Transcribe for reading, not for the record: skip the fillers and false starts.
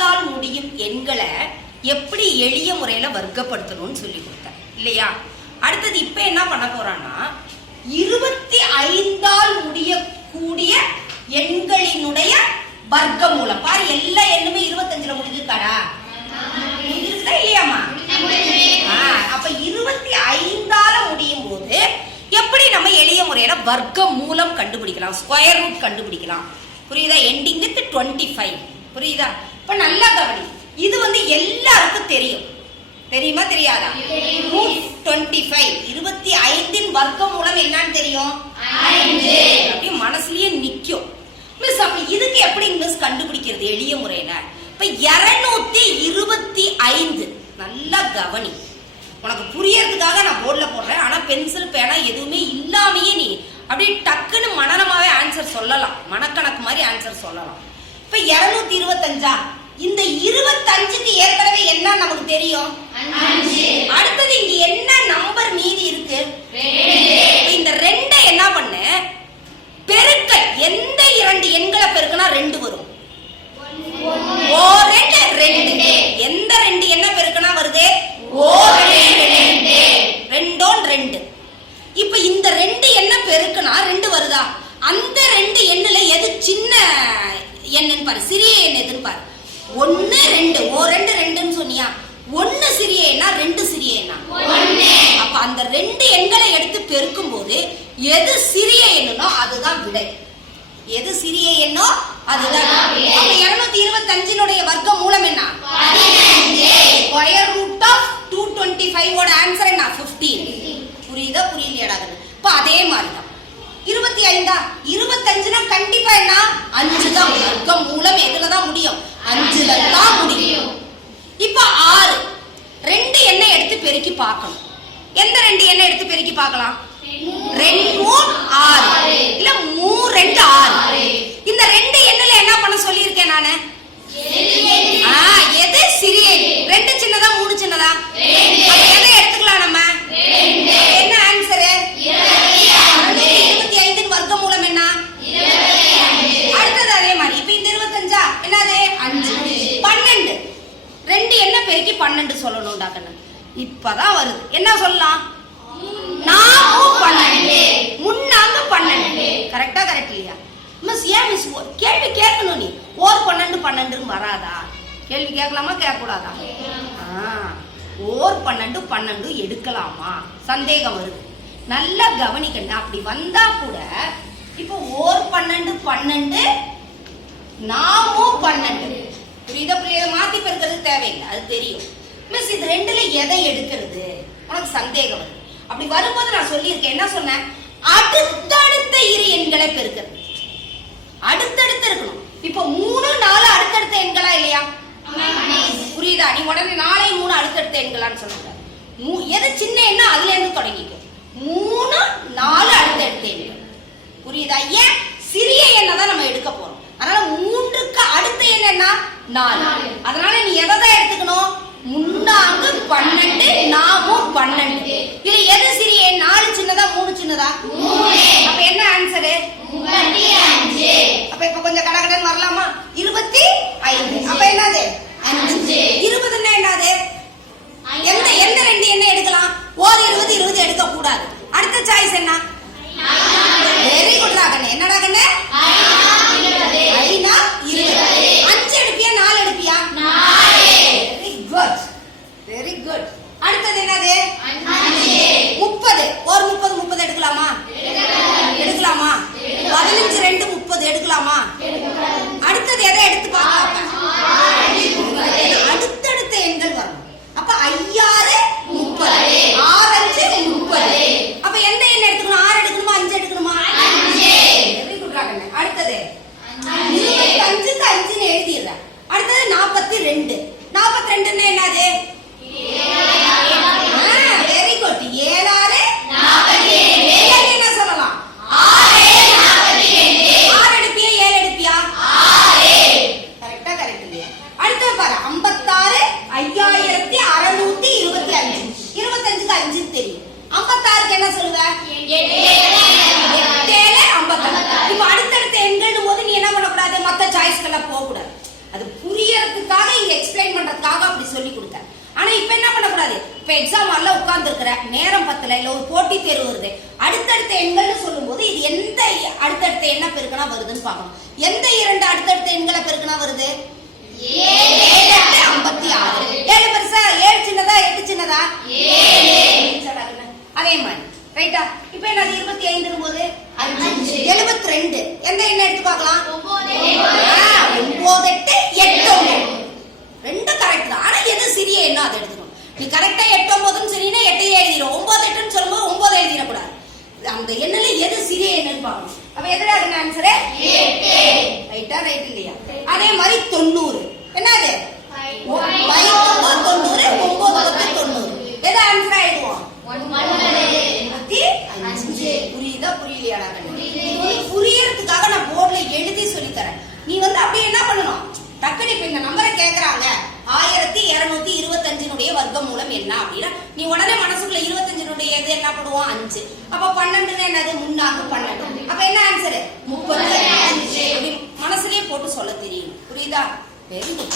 5ஆல் முடியும் எண்களை எப்படி எளிய முறையில வர்க்கப்படுத்தணும்னு சொல்லி கொடுத்தேன் இல்லையா? அடுத்தது இப்ப என்ன பண்ண போறான்னா 25ஆல் முடியக்கூடிய எண்களினுடைய வர்க்க மூலம். பாரு, எல்லா எண்ணுமே 25ல முடிஞ்சிருக்காடா? முடிஞ்சிருக்கா இல்லையாமா? அப்ப 25ஆல முடியும் போது எப்படி நம்ம எளிய முறையில வர்க்க மூலம் கண்டுபிடிக்கலாம், ஸ்கொயர் ரூட் கண்டுபிடிக்கலாம். புரியுதா? Ending with 25. புரியுதா? இப்ப நல்லா கவனி. இது எல்லாருக்கும் தெரியும். தெரியுமா தெரியாதா? ரூட் 25. 25இன் வர்க்க மூலம் என்னன்னு தெரியும்? 5. அப்படியே மனசுலயே நிக்கும். மிஸ் அப்ப இதுக்கு எப்படி மிஸ் கண்டுபிடிக்கிறது எளிய முறையில? இப்ப 225. நல்லா கவனி. உனக்கு புரியறதுக்காக நான் போர்ட்ல போடுறேன். ஆனா பென்சில் பேனா எதுவுமே இல்லாமையே நீ அப்படியே டக்குன்னு மனநமாவே ஆன்சர் சொல்லலாம். மனக்கணக்கு மாதிரி ஆன்சர் சொல்லலாம். இப்ப 225. இந்த 25க்கு ஏற்கனவே என்ன நமக்கு தெரியும்? 5. அடுத்தது இங்க என்ன நம்பர் மீதி இருக்கு? 2. இந்த 2 என்ன பண்ணு? பெருக்கல். எந்த 2 எண்களை பெருக்கினா 2 வரும்? 2 எந்த 2 என்ன பெருக்கினா வருது? 2. இப்ப இந்த 2 என்ன பெருக்கினா 2 வருதா? அந்த 2 எண்ணுல எது சின்ன எண்ணுன்னு பாரு, சிறிய எண் எதுன்னு பாரு. 1 2. 2 சொன்னியா? 1 சிறிய எண்ணா 2 சிறிய எண்ணா? 1. அப்ப அந்த 2 எண்களை எடுத்து பெருக்கும் போது எது சிறிய எண்ணோ அதுதான் விடை. எது சிறிய எண்ணோ அதுதான். அப்ப 225னுடைய வர்க்க மூலம் என்ன? 15. ஸ்கொயர் ரூட் ஆஃப் 225 ஓட ஆன்சர் என்ன? 15. புரியுதா புரியலையாடா? இப்ப அதே மாதிரிதான் 25. 25னா கண்டிப்பா என்ன? 5 தான். வர்க்க மூலம் எதுலதான் முடியும்? 5ல தான் முடியும். இப்ப 6. 2 எண்ணை எடுத்து பெருக்கி பார்க்கணும். எந்த 2 எண்ணை எடுத்து பெருக்கி பார்க்கலாம்? 2 6 இல்ல 3 2 6. இந்த 2 எண்ணுல என்ன பண்ண சொல்லியிருக்கேன் நானு? எது சிறிய? 2 சின்னதா 3 சின்னதா? எதை எடுத்துக்கலாம் நம்ம? என்ன ஆன்சர்? 25 வர்க்க மூலம் என்ன? 25. அடுத்தது அதே மாதிரி இப்ப இந்த 25 என்னது? 5. 12. 2 என்ன பெருக்கி 12 சொல்லணும்டா கண்ணு. இப்பதான் வருது. என்ன சொல்லலாம்? 12. முன்னாங்க 12. கரெக்டா? கரெக்ட் இல்லையா மிஸ்? ஏன் மிஸ் கேள்வி கேட்கணும்? நீ 12 12 வராதா? கேள்வி கேட்கலாமா கேட்கக்கூடாதா? 12 12 எடுக்கலாமா? சந்தேகம் வருது. நல்லா கவனிக்கணும். அப்படி வந்தா கூட இப்போ 12 12 நாமும் 12. புரியுதா புரியுத? மாத்தி பெருக்கிறது தேவையில்லை, அது தெரியும். மிஸ் இது 2ல எதை எடுக்கிறது? உனக்கு சந்தேகம் வருது. அப்படி வரும்போது நான் சொல்லியிருக்கேன். என்ன சொன்னேன்? அடுத்தடுத்த இரு எண்களை பெருக்கிறது. அடுத்தடுத்து இருக்கணும். இப்ப 3 4 அடுத்தடுத்த எண்களா இல்லையா? புரியுதா? நீ உடனே 4 3 அடுத்தடுத்த எண்களான்னு சொல்லுங்க. எது சின்ன எண்ணா அதுல இருந்து தொடங்கிக்கும். 3 4 அடுத்தடுத்த எண்கள். புரியுதா? ஏன் சிறிய எண்ணை தான் நம்ம எடுக்க போறோம். அதனால 3க்கு அடுத்த எண் என்ன? 4. அதனால நீ எதை தான் எடுத்துக்கணும்? முன்னாங்க 12 நாமும் 12. இது எது சிறிய? 4 சின்னதா 3 சின்னதா? 3. அப்ப என்ன ஆன்சர்? 35. அப்ப இப்ப கொஞ்சம் கடகடன் வரலாமா? 25. அப்ப என்னது? 5. 20ன்னா என்னது? எந்த 2 என்ன எடுக்கலாம்? 20 20 எடுக்க கூடாது. அடுத்த சாய்ஸ் என்ன? வெரி குட் ராகண்ணே. என்னடா கண்ணே? 5 20. 5 எடுப்பியா 4 எடுப்பியா? 4. Very good. அடுத்தது என்னது? 30. ஒரு 30 எடுக்கலாமா? எடுக்கலாமா? 15 2 30 எடுக்கலாமா? அடுத்தது எதை எடுத்து பார்க்கலாம்? அடுத்தடுத்த எண்கள் வரும். அப்ப 5 6 30. 6 5 30. அப்ப எந்த எண் எடுத்துக்கணும்? 6 எடுக்கணுமா 5 எடுக்கணுமா? 5. வெரி குட் ராகண்ணே. அடுத்தது 25க்கு 5ன்னு எழுதிடுறேன். அடுத்தது 42. 42ன்னா என்னது? Very good. 7 6 47. என்ன சொல்லலாம்? 6 42. 6 எடுப்பியா 7 எடுப்பியா? 6. கரெக்டா? கரெக்ட் இல்லையா? அடுத்து பாரு 56 5625. 25க்கு 5 தெரியும். 56க்கு என்ன சொல்லுவ? 8 7 56. இப்ப அடுத்தடுத்த எண்கள் போது நீ என்ன பண்ணக்கூடாது? மத்த சாய்ஸ்க்கெல்லாம் போக கூடாது. அது புரியறதுக்காக எக்ஸ்பிளைன் பண்றதுக்காக அப்படி சொல்லி கொடுத்தேன். ஆனா இப்ப என்ன பண்ணக்கூடாது, இப்ப எக்ஸாம் ஹால்ல உட்கார்ந்து இருக்கிற நேரம் பத்தல, இல்ல ஒரு போட்டி தேர்வு வருது, அடுத்தடுத்த எண்கள்னு சொல்லும் போது இது எந்த அடுத்தடுத்த எண்ண பெருக்கனா வருதுன்னு பார்க்கணும். எந்த 2 அடுத்தடுத்த எண்களை பெருக்கனா வருது? 7 8 56. 7 பெருசா, 7 சின்னதா, 8 சின்னதா? 7. அதே மாதிரி ரைட்டா. இப்ப என்ன 25 போது 72. எந்த எண்ணை எடுத்து பார்க்கலாம்? 9 8 8 ரெண்டு கரெக்ட் தான். ஆனா எது சிறிய எண்ணம் அதை எடுத்துக்கணும். நீ கரெக்டா 8 9 சரினா 8 எழுதிரும், 9 8 சொல்லும்போது 9 எழுதிட கூடாது. அந்த எண்ணுல எது சிறிய எண்ணு பார்க்கணும். அப்ப எதுல அதுக்கு ஆன்சர் 8. ரைட்டா? ரைட் இல்லையா? அதே மாதிரி 90. என்னது 5 90 9 90. எது ஆன்சர் ஆயிடுவோம்? 9 புரியுதா புரியலையாடா? புரியறதுக்காக நான் போர்ட்ல எழுதி சொல்லி தரேன். நீ அப்படியே என்ன பண்ணணும், டக்குனு இப்ப இந்த நம்பரை கேக்குறாங்க 1225 வர்க்கமூலம் என்ன அப்படின்னா நீ உடனே மனசுக்குள்ள 25 எது என்ன பண்ணுவோம்? 5. அப்ப 12 என்னது? 3 12. அப்ப என்ன ஆன்சர்? 35. மனசுலயே போட்டு சொல்ல தெரியும். புரியுதா? Very good.